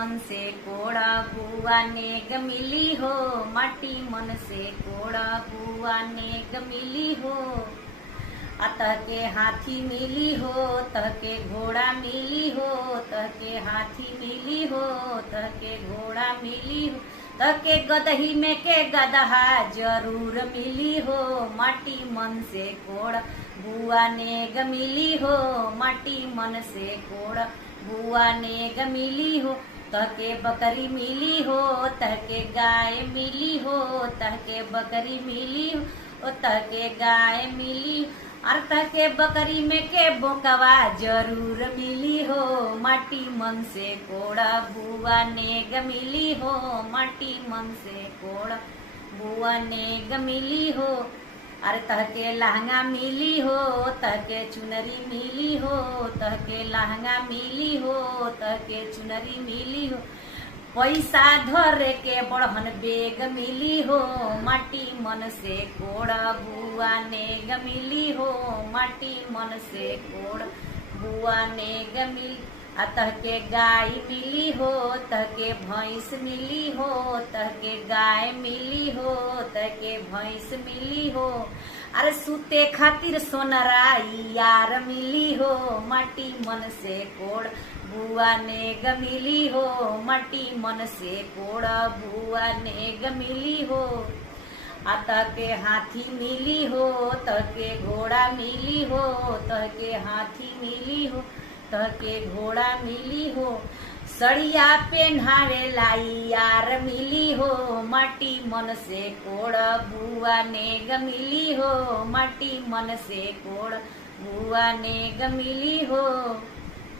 मन से कोड़ा बुआ नेग मिली हो, माटी मन से कोड़ा बुआ नेग मिली हो। अतः के हाथी मिली हो, तह के घोड़ा मिली हो, तह के हाथी मिली हो, तह के घोड़ा मिली हो, तह के गदही में के गदहा जरूर मिली हो, माटी मन से कोड़ा बुआ नेग मिली हो, माटी मन से कोड़ा बुआ नेग मिली हो। तह के बकरी मिली हो, तह के गाय मिली हो, तह के बकरी मिली हो, तह के गाय मिली और तह के बकरी में के बोकवा जरूर मिली हो, माटी मन से कोड़ा बुआ नेग मिली हो, माटी मन से कोड़ा बुआ नेग मिली हो। अरे तह के लहंगा मिली हो, तह के चुनरी मिली हो, तह के लहंगा मिली हो, तह के चुनरी मिली हो। पैसा धरे के बढ़न बेग मिली हो, माटी मन से कोड़ा बुआ नेग मिली हो, माटी मन से कोड़ा बुआ नेग मिली। तह के गाय मिली हो, तह के भैंस मिली हो, तह के गाय मिली हो, तह के भैंस मिली हो। अरे सूते खातिर सोनराई यार मिली हो, माटी मन से कोड़ बुआ नेग मिली हो, माटी मन से कोड़ बुआ नेग मिली हो। तह के हाथी मिली हो, तह के घोड़ा मिली हो, तह के हाथी मिली हो, तह के घोड़ा मिली हो। सड़िया पेन्हावे लाई यार मिली हो, माटी मन से कोड़ बुआ नेग मिली हो, माटी मन से कोड़ बुआ नेग मिली हो।